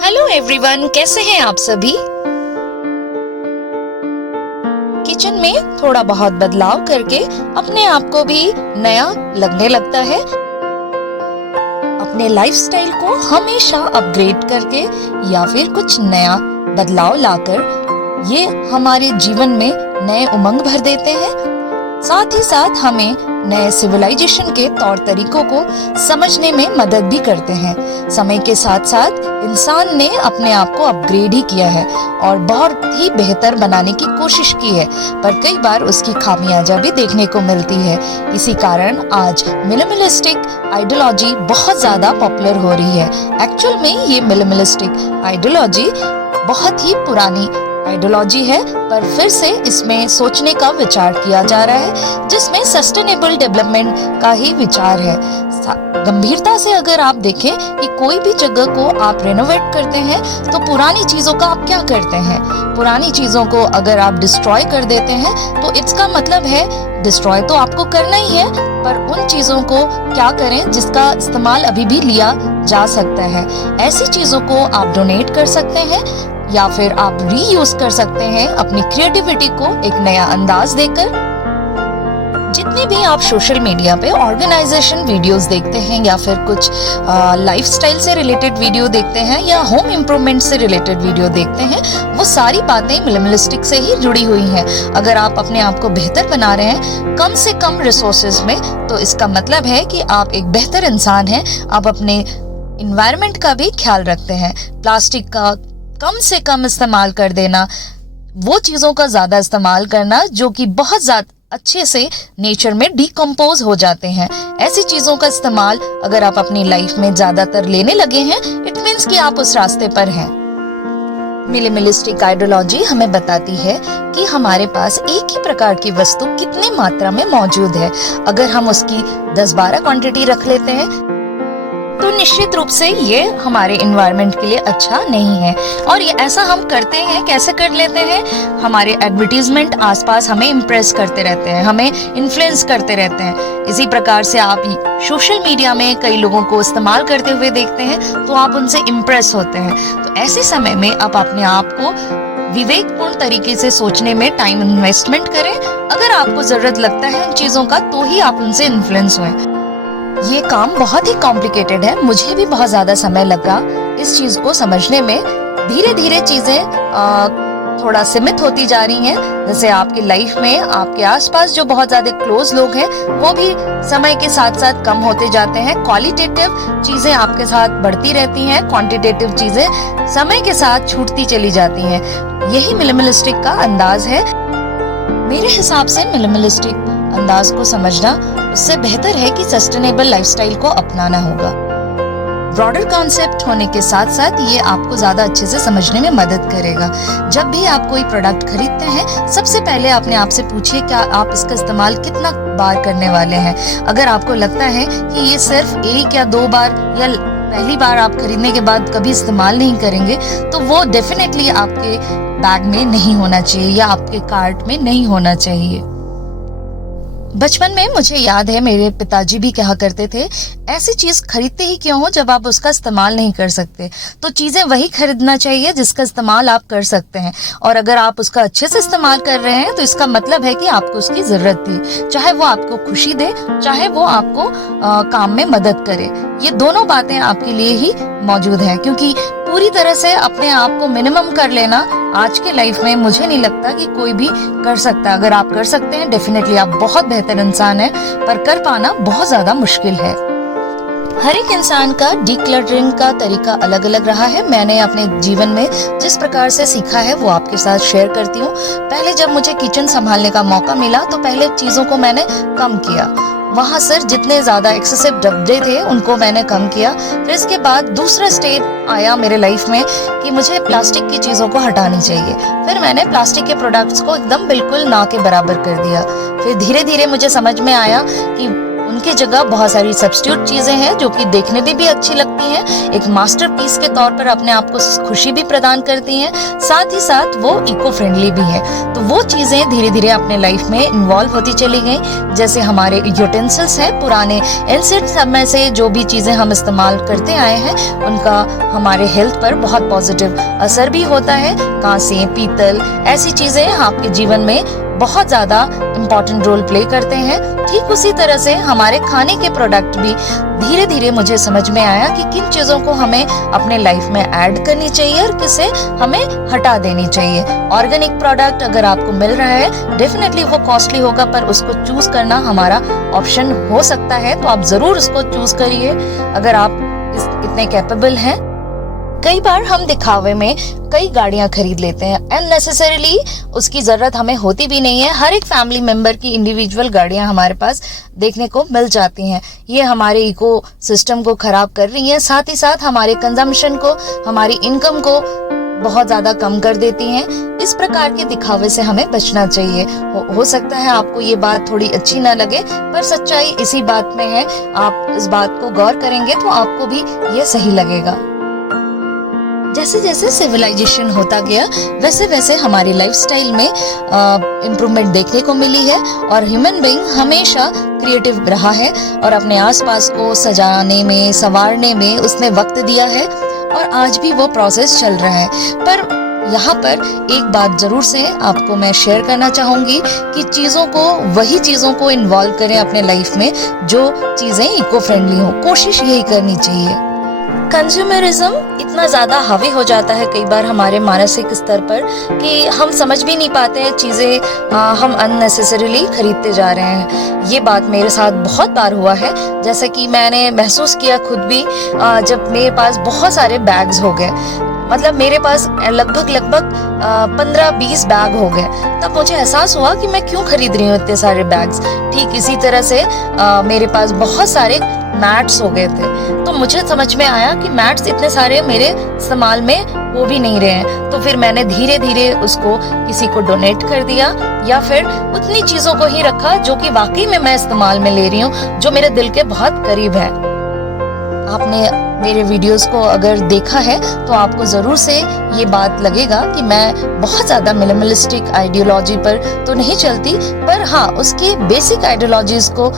Hello everyone, कैसे हैं आप सभी। किचन में थोड़ा बहुत बदलाव करके अपने आप को भी नया लगने लगता है। अपने लाइफस्टाइल को हमेशा अपग्रेड करके या फिर कुछ नया बदलाव लाकर ये हमारे जीवन में नए उमंग भर देते हैं। साथ ही साथ हमें नए सिविलाइजेशन के तौर तरीकों को समझने में मदद भी करते हैं। समय के साथ साथ इंसान ने अपने आप को अपग्रेड ही किया है और बहुत ही बेहतर बनाने की कोशिश की है, पर कई बार उसकी खामियाजा भी देखने को मिलती है। इसी कारण आज मिनिमलिस्टिक आइडियोलॉजी बहुत ज्यादा पॉपुलर हो रही है। एक्चुअल में ये मिनिमलिस्टिक आइडियोलॉजी बहुत ही पुरानी आइडियोलॉजी है, पर फिर से इसमें सोचने का विचार किया जा रहा है, जिसमें सस्टेनेबल डेवलपमेंट का ही विचार है। गंभीरता से अगर आप देखें कि कोई भी जगह को आप रेनोवेट करते हैं तो पुरानी चीजों का आप क्या करते हैं। पुरानी चीजों को अगर आप डिस्ट्रॉय कर देते हैं तो इसका मतलब है डिस्ट्रॉय तो आपको करना ही है, पर उन चीजों को क्या करें जिसका इस्तेमाल अभी भी लिया जा सकता है। ऐसी चीजों को आप डोनेट कर सकते हैं या फिर आप रीयूज कर सकते हैं अपनी क्रिएटिविटी को एक नया अंदाज देकर। जितने भी आप सोशल मीडिया पे ऑर्गेनाइजेशन वीडियोस देखते हैं या फिर कुछ लाइफस्टाइल से रिलेटेड वीडियो देखते हैं या होम इम्प्रूवमेंट से रिलेटेड वीडियो देखते हैं, वो सारी बातें मिनिमलिस्टिक से ही जुड़ी हुई हैं। अगर आप अपने आप को बेहतर बना रहे हैं कम से कम रिसोर्सेज में, तो इसका मतलब है कि आप एक बेहतर इंसान हैं। आप अपने इन्वायरमेंट का भी ख्याल रखते हैं। प्लास्टिक का कम से कम इस्तेमाल कर देना, वो चीजों का ज्यादा इस्तेमाल करना जो कि बहुत ज्यादा अच्छे से नेचर में डिकम्पोज हो जाते हैं। ऐसी चीजों का इस्तेमाल अगर आप अपनी लाइफ में ज्यादातर लेने लगे हैं, इट मीन्स कि आप उस रास्ते पर हैं। मिनिमलिस्टिक आइडियोलॉजी हमें बताती है कि हमारे पास एक ही प्रकार की वस्तु कितनी मात्रा में मौजूद है। अगर हम उसकी 10-12 क्वांटिटी रख लेते हैं तो निश्चित रूप से ये हमारे एनवायरनमेंट के लिए अच्छा नहीं है। और ये ऐसा हम करते हैं, कैसे कर लेते हैं, हमारे एडवर्टीजमेंट आसपास हमें इम्प्रेस करते रहते हैं, हमें इन्फ्लुएंस करते रहते हैं। इसी प्रकार से आप सोशल मीडिया में कई लोगों को इस्तेमाल करते हुए देखते हैं तो आप उनसे इम्प्रेस होते हैं। तो ऐसे समय में आप अपने आप को विवेकपूर्ण तरीके से सोचने में टाइम इन्वेस्टमेंट करें। अगर आपको जरूरत लगता है उन चीजों का तो ही आप उनसे इन्फ्लुएंस हुए। ये काम बहुत ही कॉम्प्लिकेटेड है, मुझे भी बहुत ज्यादा समय लगा इस चीज को समझने में। धीरे धीरे चीजें थोड़ा सीमित होती जा रही हैं। जैसे आपकी लाइफ में आपके आसपास जो बहुत ज्यादा क्लोज लोग हैं वो भी समय के साथ साथ कम होते जाते हैं। क्वालिटेटिव चीजें आपके साथ बढ़ती रहती हैं, क्वांटिटेटिव चीजें समय के साथ छूटती चली जाती हैं। यही मिनिमलिस्टिक का अंदाज है। मेरे हिसाब से मिनिमलिस्टिक अंदाज को समझना उससे बेहतर है कि सस्टेनेबल लाइफस्टाइल को अपनाना होगा। ब्रॉडर कॉन्सेप्ट होने के साथ साथ ये आपको ज्यादा अच्छे से समझने में मदद करेगा। जब भी आप कोई प्रोडक्ट खरीदते हैं सबसे पहले अपने आप से पूछिए क्या आप इसका इस्तेमाल कितना बार करने वाले हैं। अगर आपको लगता है कि ये सिर्फ 1 या 2 बार या पहली बार आप खरीदने के बाद कभी इस्तेमाल नहीं करेंगे तो वो डेफिनेटली आपके बैग में नहीं होना चाहिए या आपके कार्ट में नहीं होना चाहिए। बचपन में मुझे याद है मेरे पिताजी भी कहा करते थे, ऐसी चीज खरीदते ही क्यों हो जब आप उसका इस्तेमाल नहीं कर सकते। तो चीजें वही खरीदना चाहिए जिसका इस्तेमाल आप कर सकते हैं, और अगर आप उसका अच्छे से इस्तेमाल कर रहे हैं तो इसका मतलब है कि आपको उसकी जरूरत थी। चाहे वो आपको खुशी दे, चाहे वो आपको काम में मदद करे, ये दोनों बातें आपके लिए ही मौजूद है। क्योंकि पूरी तरह से अपने आप को मिनिमम कर लेना आज के लाइफ में मुझे नहीं लगता कि कोई भी कर सकता। अगर आप कर सकते हैं डेफिनेटली आप बहुत बेहतर इंसान हैं, पर कर पाना बहुत ज्यादा मुश्किल है। हर एक इंसान का डिक्लटरिंग का तरीका अलग अलग रहा है। मैंने अपने जीवन में जिस प्रकार से सीखा है वो आपके साथ शेयर करती हूँ। पहले जब मुझे किचन संभालने का मौका मिला तो पहले चीजों को मैंने कम किया। वहाँ सर जितने ज्यादा एक्सेसिव डब्बे थे उनको मैंने कम किया। फिर इसके बाद दूसरा स्टेज आया मेरे लाइफ में कि मुझे प्लास्टिक की चीजों को हटानी चाहिए। फिर मैंने प्लास्टिक के प्रोडक्ट्स को एकदम बिल्कुल ना के बराबर कर दिया। फिर धीरे धीरे मुझे समझ में आया कि उनकी जगह बहुत सारी सब्स्टिट्यूट चीजें हैं जो कि देखने में भी अच्छी लगती हैं, एक मास्टरपीस के तौर पर अपने आप को खुशी भी प्रदान करती हैं, साथ ही साथ वो इको फ्रेंडली भी है। तो वो चीजें धीरे धीरे अपने लाइफ में इन्वॉल्व होती चली गई। जैसे हमारे यूटेंसिल्स हैं पुराने, एंशिएंट समय से जो भी चीजें हम इस्तेमाल करते आए हैं उनका हमारे हेल्थ पर बहुत पॉजिटिव असर भी होता है। कांसे, पीतल, ऐसी चीजें आपके जीवन में बहुत ज़्यादा इम्पॉर्टेंट रोल प्ले करते हैं। ठीक उसी तरह से हमारे खाने के प्रोडक्ट भी धीरे धीरे मुझे समझ में आया कि किन चीज़ों को हमें अपने लाइफ में ऐड करनी चाहिए और किसे हमें हटा देनी चाहिए। ऑर्गेनिक प्रोडक्ट अगर आपको मिल रहा है, डेफिनेटली वो कॉस्टली होगा, पर उसको चूज करना हमारा ऑप्शन हो सकता है, तो आप ज़रूर उसको चूज करिए अगर आप इतने कैपेबल हैं। कई बार हम दिखावे में कई गाड़ियां खरीद लेते हैं, अननेसेसरीली उसकी जरूरत हमें होती भी नहीं है। हर एक फैमिली मेंबर की इंडिविजुअल गाड़ियां हमारे पास देखने को मिल जाती हैं। ये हमारे इको सिस्टम को खराब कर रही हैं, साथ ही साथ हमारे कंजम्पशन को, हमारी इनकम को बहुत ज्यादा कम कर देती हैं। इस प्रकार के दिखावे से हमें बचना चाहिए। हो सकता है आपको ये बात थोड़ी अच्छी ना लगे, पर सच्चाई इसी बात में है। आप इस बात को गौर करेंगे तो आपको भी ये सही लगेगा। जैसे जैसे सिविलाइजेशन होता गया वैसे वैसे हमारी लाइफस्टाइल में इम्प्रूवमेंट देखने को मिली है, और ह्यूमन बीइंग हमेशा क्रिएटिव रहा है और अपने आसपास को सजाने में, संवारने में उसने वक्त दिया है, और आज भी वो प्रोसेस चल रहा है। पर यहाँ पर एक बात जरूर से आपको मैं शेयर करना चाहूंगी कि वही चीज़ों को इन्वॉल्व करें अपने लाइफ में जो चीज़ें इको फ्रेंडली हो। कोशिश यही करनी चाहिए। कंज्यूमरिज्म इतना ज़्यादा हावी हो जाता है कई बार हमारे मानसिक स्तर पर कि हम समझ भी नहीं पाते हैं चीज़ें, हम अननेसेसरीली खरीदते जा रहे हैं। ये बात मेरे साथ बहुत बार हुआ है, जैसे कि मैंने महसूस किया खुद भी जब मेरे पास बहुत सारे बैग्स हो गए। मतलब मेरे पास लगभग 15-20 बैग हो गए। तब मुझे एहसास हुआ कि मैं क्यों खरीद रही हूँ इतने सारे बैग्स। ठीक इसी तरह से मेरे पास बहुत सारे मैट्स हो गए थे। तो मुझे समझ में आया कि मैट्स इतने सारे मेरे इस्तेमाल में हो भी नहीं रहे हैं। तो फिर मैंने धीरे धीरे उसको किसी को डोनेट कर दिया, या फिर उतनी चीज़ों को ही रखा जो कि वाकई में मैं इस्तेमाल में ले रही हूँ, जो मेरे दिल के बहुत करीब है। आपने मेरे वीडियोस को अगर देखा है तो आपको ज़रूर से ये बात लगेगा कि मैं बहुत ज़्यादा मिनिमलिस्टिक आइडियोलॉजी पर तो नहीं चलती, पर हाँ उसकी बेसिक आइडियोलॉजीज को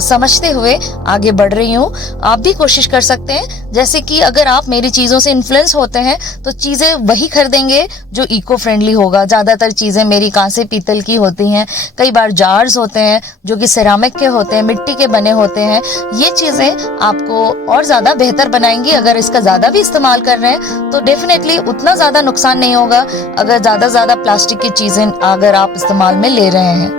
समझते हुए आगे बढ़ रही हूँ। आप भी कोशिश कर सकते हैं, जैसे कि अगर आप मेरी चीज़ों से इन्फ्लुएंस होते हैं तो चीज़ें वही खरीदेंगे जो इको फ्रेंडली होगा। ज़्यादातर चीज़ें मेरी कांसे पीतल की होती हैं, कई बार जार्स होते हैं जो कि सिरामिक के होते हैं, मिट्टी के बने होते हैं। ये चीज़ें आपको और ज़्यादा बेहतर बनाएंगी। अगर इसका ज़्यादा भी इस्तेमाल कर रहे हैं तो डेफिनेटली उतना ज़्यादा नुकसान नहीं होगा अगर ज़्यादा प्लास्टिक की चीज़ें अगर आप इस्तेमाल में ले रहे हैं।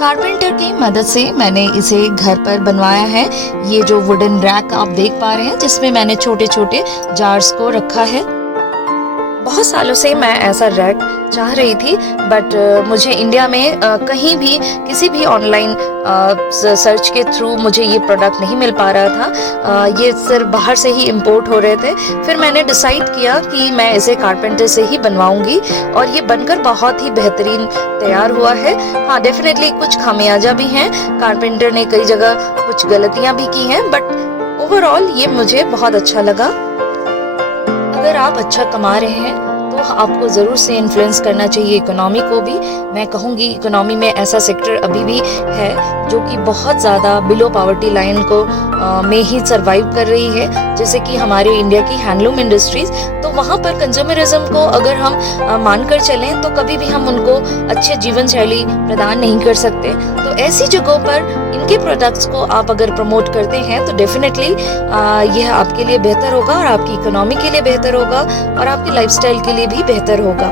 कारपेंटर की मदद से मैंने इसे घर पर बनवाया है। ये जो वुडन रैक आप देख पा रहे हैं जिसमें मैंने छोटे छोटे जार्स को रखा है। बहुत सालों से मैं ऐसा रैक चाह रही थी, बट मुझे इंडिया में कहीं भी किसी भी ऑनलाइन सर्च के थ्रू मुझे ये प्रोडक्ट नहीं मिल पा रहा था। ये सिर्फ बाहर से ही इंपोर्ट हो रहे थे। फिर मैंने डिसाइड किया कि मैं इसे कारपेंटर से ही बनवाऊंगी, और ये बनकर बहुत ही बेहतरीन तैयार हुआ है। हाँ, डेफिनेटली कुछ खामियाजा भी हैं, कारपेंटर ने कई जगह कुछ गलतियां भी की हैं, बट ओवरऑल ये मुझे बहुत अच्छा लगा। अगर आप अच्छा कमा रहे हैं तो आपको ज़रूर से इन्फ्लुएंस करना चाहिए इकोनॉमी को भी। मैं कहूँगी इकोनॉमी में ऐसा सेक्टर अभी भी है जो कि बहुत ज़्यादा बिलो पॉवर्टी लाइन को में ही सरवाइव कर रही है, जैसे कि हमारे इंडिया की हैंडलूम इंडस्ट्रीज। तो वहाँ पर कंज्यूमरिज्म को अगर हम मानकर चलें तो कभी भी हम उनको अच्छे जीवन शैली प्रदान नहीं कर सकते। तो ऐसी जगहों पर इनके प्रोडक्ट्स को आप अगर प्रमोट करते हैं तो डेफिनेटली यह आपके लिए बेहतर होगा, और आपकी इकोनॉमी के लिए बेहतर होगा, और आपकी लाइफस्टाइल के लिए भी बेहतर होगा।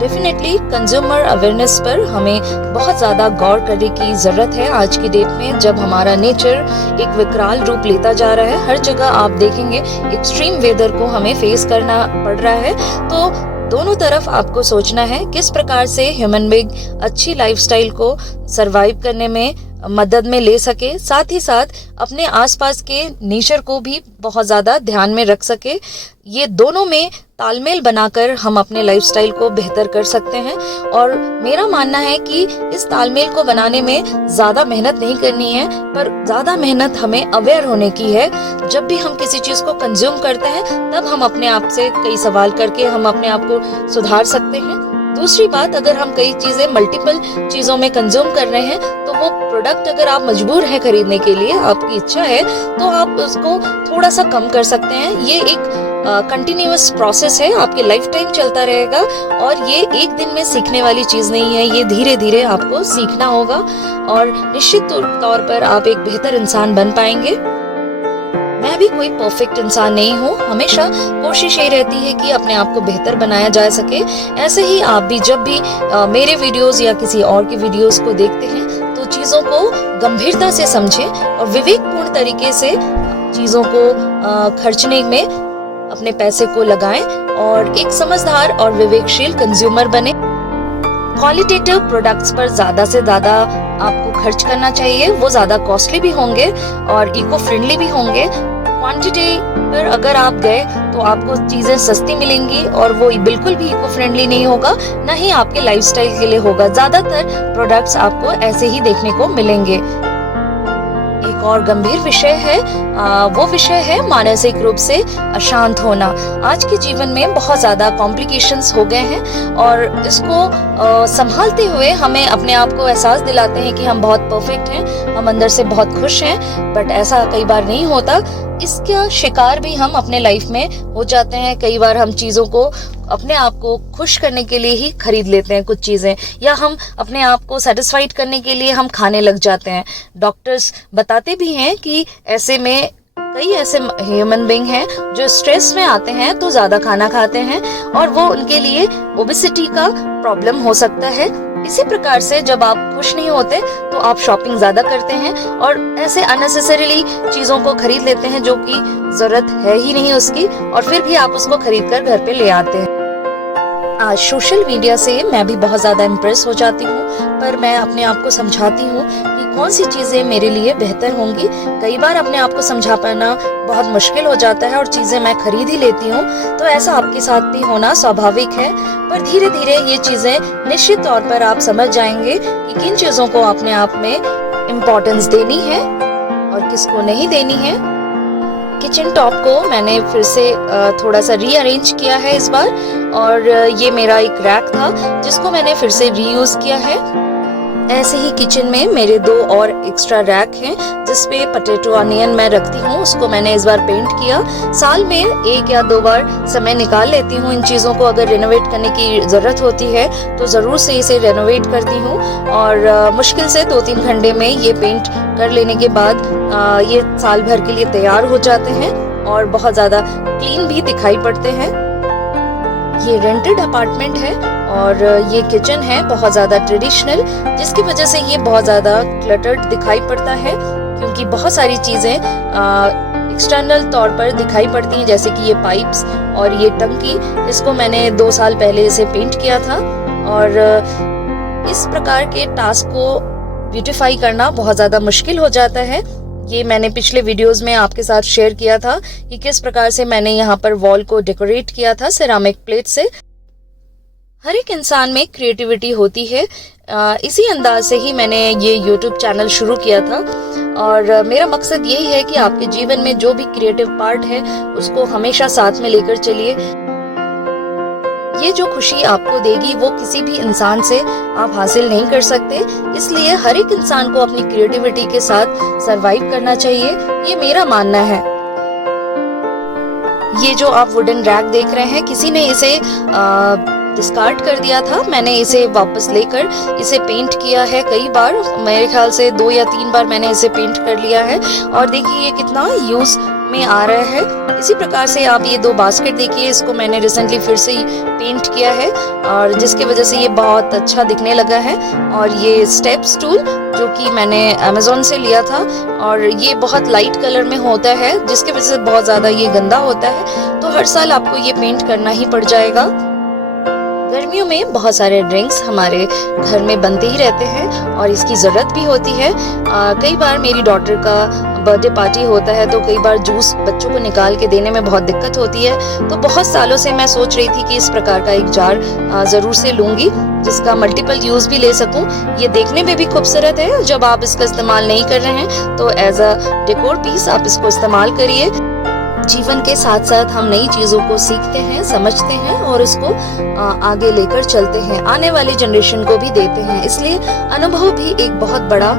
डेफिनेटली कंज्यूमर अवेयरनेस पर हमें बहुत ज़्यादा गौर करने की ज़रूरत है आज की डेट में, जब हमारा नेचर एक विकराल रूप लेता जा रहा है। हर जगह आप देखेंगे एक्सट्रीम वेदर को हमें फेस करना पड़ रहा है। तो दोनों तरफ आपको सोचना है किस प्रकार से ह्यूमन बीइंग अच्छी लाइफस्टाइल को सरवाइव करने में मदद में ले सके, साथ ही साथ अपने आसपास के नेचर को भी बहुत ज़्यादा ध्यान में रख सके। ये दोनों में तालमेल बनाकर हम अपने लाइफस्टाइल को बेहतर कर सकते हैं। और मेरा मानना है कि इस तालमेल को बनाने में ज़्यादा मेहनत नहीं करनी है, पर ज़्यादा मेहनत हमें अवेयर होने की है। जब भी हम किसी चीज़ को कंज्यूम करते हैं तब हम अपने आप से कई सवाल करके हम अपने आप को सुधार सकते हैं। दूसरी बात, अगर हम कई चीज़ें मल्टीपल चीज़ों में कंज्यूम कर रहे हैं तो वो प्रोडक्ट अगर आप मजबूर हैं खरीदने के लिए, आपकी इच्छा है, तो आप उसको थोड़ा सा कम कर सकते हैं। ये एक कंटिन्यूअस प्रोसेस है, आपके लाइफ टाइम चलता रहेगा और ये एक दिन में सीखने वाली चीज़ नहीं है। ये धीरे धीरे आपको सीखना होगा और निश्चित तौर पर आप एक बेहतर इंसान बन पाएंगे। मैं भी कोई परफेक्ट इंसान नहीं हूँ, हमेशा कोशिश ये रहती है कि अपने आप को बेहतर बनाया जा सके। ऐसे ही आप भी जब भी मेरे वीडियोस या किसी और के वीडियोस को देखते हैं तो चीज़ों को गंभीरता से समझें और विवेकपूर्ण तरीके से चीज़ों को खर्चने में अपने पैसे को लगाएं और एक समझदार और विवेकशील कंज्यूमर बने। क्वालिटेटिव प्रोडक्ट्स पर ज़्यादा से ज़्यादा आपको खर्च करना चाहिए। वो ज़्यादा कॉस्टली भी होंगे और इको फ्रेंडली भी होंगे। क्वांटिटी पर अगर आप गए तो आपको चीज़ें सस्ती मिलेंगी और वो बिल्कुल भी इको फ्रेंडली नहीं होगा, ना ही आपके लाइफस्टाइल के लिए होगा। ज़्यादातर प्रोडक्ट्स आपको ऐसे ही देखने को मिलेंगे। एक और गंभीर विषय है, वो विषय है मानसिक रूप से अशांत होना। आज के जीवन में बहुत ज़्यादा कॉम्प्लिकेशंस हो गए हैं और इसको संभालते हुए हमें अपने आप को एहसास दिलाते हैं कि हम बहुत परफेक्ट हैं, हम अंदर से बहुत खुश हैं, बट ऐसा कई बार नहीं होता। इसका शिकार भी हम अपने लाइफ में हो जाते हैं। कई बार हम चीज़ों को अपने आप को खुश करने के लिए ही खरीद लेते हैं कुछ चीज़ें, या हम अपने आप को सेटिस्फाइड करने के लिए हम खाने लग जाते हैं। डॉक्टर्स बताते भी हैं कि ऐसे में कई ऐसे ह्यूमन बीइंग हैं जो स्ट्रेस में आते हैं तो ज़्यादा खाना खाते हैं और वो उनके लिए ओबेसिटी का प्रॉब्लम हो सकता है। इसी प्रकार से जब आप खुश नहीं होते तो आप शॉपिंग ज़्यादा करते हैं और ऐसे अननेसेसरीली चीज़ों को खरीद लेते हैं जो कि ज़रूरत है ही नहीं उसकी, और फिर भी आप उसको खरीद कर घर पे ले आते हैं। आज सोशल मीडिया से मैं भी बहुत ज़्यादा इम्प्रेस हो जाती हूँ, पर मैं अपने आप को समझाती हूँ कि कौन सी चीज़ें मेरे लिए बेहतर होंगी। कई बार अपने आप को समझा पाना बहुत मुश्किल हो जाता है और चीज़ें मैं खरीद ही लेती हूँ, तो ऐसा आपके साथ भी होना स्वाभाविक है। पर धीरे धीरे ये चीज़ें निश्चित तौर पर आप समझ जाएंगे कि किन चीज़ों को अपने आप में इम्पोर्टेंस देनी है और किसको नहीं देनी है। किचन टॉप को मैंने फिर से थोड़ा सा रीअरेंज किया है इस बार, और ये मेरा एक रैक था जिसको मैंने फिर से रीयूज़ किया है। ऐसे ही किचन में मेरे 2 और एक्स्ट्रा रैक हैं जिसपे पोटैटो अनियन मैं रखती हूँ, उसको मैंने इस बार पेंट किया। साल में 1 या 2 बार समय निकाल लेती हूँ इन चीज़ों को। अगर रेनोवेट करने की ज़रूरत होती है तो ज़रूर से इसे रेनोवेट करती हूँ और मुश्किल से 2-3 घंटे में ये पेंट कर लेने के बाद ये साल भर के लिए तैयार हो जाते हैं और बहुत ज़्यादा क्लीन भी दिखाई पड़ते हैं। ये रेंटेड अपार्टमेंट है और ये किचन है बहुत ज़्यादा ट्रेडिशनल, जिसकी वजह से ये बहुत ज़्यादा क्लटर्ड दिखाई पड़ता है क्योंकि बहुत सारी चीज़ें एक्सटर्नल तौर पर दिखाई पड़ती हैं, जैसे कि ये पाइप्स और ये टंकी। इसको मैंने 2 साल पहले इसे पेंट किया था और इस प्रकार के टास्क को ब्यूटीफाई करना बहुत ज़्यादा मुश्किल हो जाता है। ये मैंने पिछले वीडियोस में आपके साथ शेयर किया था कि किस प्रकार से मैंने यहाँ पर वॉल को डेकोरेट किया था सिरामिक प्लेट से। हर एक इंसान में क्रिएटिविटी होती है, इसी अंदाज से ही मैंने ये YouTube चैनल शुरू किया था और मेरा मकसद यही है कि आपके जीवन में जो भी क्रिएटिव पार्ट है उसको हमेशा साथ में लेकर चलिए। ये जो खुशी आपको देगी वो किसी भी इंसान से आप हासिल नहीं कर सकते, इसलिए हर एक इंसान को अपनी क्रिएटिविटी के साथ सरवाइव करना चाहिए, ये मेरा मानना है। ये जो आप वुडन रैक देख रहे हैं, किसी ने इसे डिस्कार्ड कर दिया था, मैंने इसे वापस लेकर इसे पेंट किया है कई बार। मेरे ख्याल से 2 या 3 बार मैंने इसे पेंट कर लिया है और देखिए ये कितना यूज में आ रहा है। इसी प्रकार से आप ये 2 बास्केट देखिए, इसको मैंने रिसेंटली फिर से पेंट किया है और जिसकी वजह से ये बहुत अच्छा दिखने लगा है। और ये स्टेप स्टूल जो कि मैंने अमेज़न से लिया था और ये बहुत लाइट कलर में होता है जिसकी वजह से बहुत ज़्यादा ये गंदा होता है, तो हर साल आपको ये पेंट करना ही पड़ जाएगा। गर्मियों में बहुत सारे ड्रिंक्स हमारे घर में बनते ही रहते हैं और इसकी ज़रूरत भी होती है। कई बार मेरी डॉटर का बर्थडे पार्टी होता है तो कई बार जूस बच्चों को निकाल के देने में बहुत दिक्कत होती है। तो बहुत सालों से मैं सोच रही थी कि इस प्रकार का एक जार ज़रूर से लूँगी जिसका मल्टीपल यूज़ भी ले सकूं। ये देखने में भी खूबसूरत है। जब आप इसका इस्तेमाल नहीं कर रहे हैं तो एज अ डेकोर पीस आप इसको इस्तेमाल करिए। जीवन के साथ साथ हम नई चीज़ों को सीखते हैं, समझते हैं और उसको आगे लेकर चलते हैं, आने वाली जनरेशन को भी देते हैं। इसलिए अनुभव भी एक बहुत बड़ा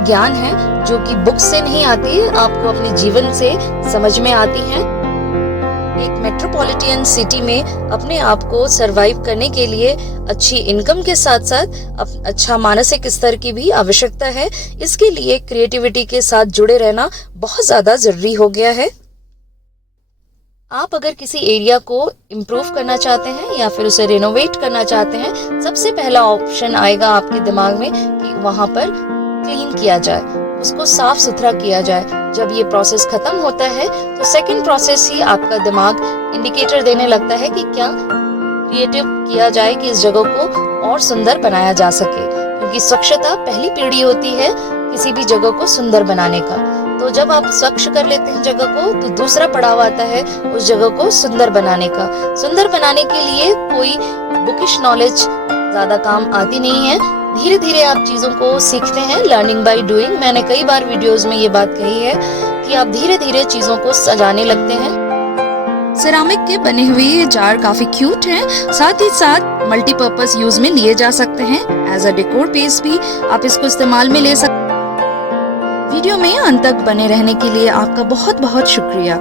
ज्ञान है जो कि बुक से नहीं आती है, आपको अपने जीवन से समझ में आती है। एक मेट्रोपॉलिटन सिटी में अपने आप को सरवाइव करने के लिए अच्छी इनकम के साथ साथ अच्छा मानसिक स्तर की भी आवश्यकता है। इसके लिए क्रिएटिविटी के साथ जुड़े रहना बहुत ज़्यादा ज़रूरी हो गया है। आप अगर किसी एरिया को इम्प्रूव करना चाहते हैं या फिर उसे रिनोवेट करना चाहते हैं, सबसे पहला ऑप्शन आएगा आपके दिमाग में कि वहाँ पर क्लीन किया जाए, उसको साफ सुथरा किया जाए। जब ये प्रोसेस खत्म होता है तो सेकंड प्रोसेस ही आपका दिमाग इंडिकेटर देने लगता है कि क्या क्रिएटिव किया जाए कि इस जगह को और सुंदर बनाया जा सके, क्योंकि स्वच्छता पहली पीढ़ी होती है किसी भी जगह को सुंदर बनाने का। तो जब आप स्वच्छ कर लेते हैं जगह को तो दूसरा पड़ाव आता है उस जगह को सुंदर बनाने का। सुंदर बनाने के लिए कोई बुकिश नॉलेज ज्यादा काम आती नहीं है, धीरे धीरे आप चीजों को सीखते हैं, लर्निंग बाय डूइंग। मैंने कई बार वीडियोस में ये बात कही है कि आप धीरे धीरे चीजों को सजाने लगते हैं। सिरामिक के बने हुए ये जार काफी क्यूट हैं, साथ ही साथ मल्टीपर्पज यूज में लिए जा सकते हैं। एज अ डेकोर पीस भी आप इसको इस्तेमाल में ले सकते हैं। वीडियो में अंत तक बने रहने के लिए आपका बहुत बहुत शुक्रिया।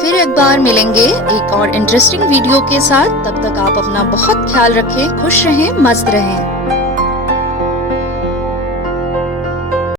फिर एक बार मिलेंगे एक और इंटरेस्टिंग वीडियो के साथ। तब तक आप अपना बहुत ख्याल रखें, खुश रहें, मस्त रहें।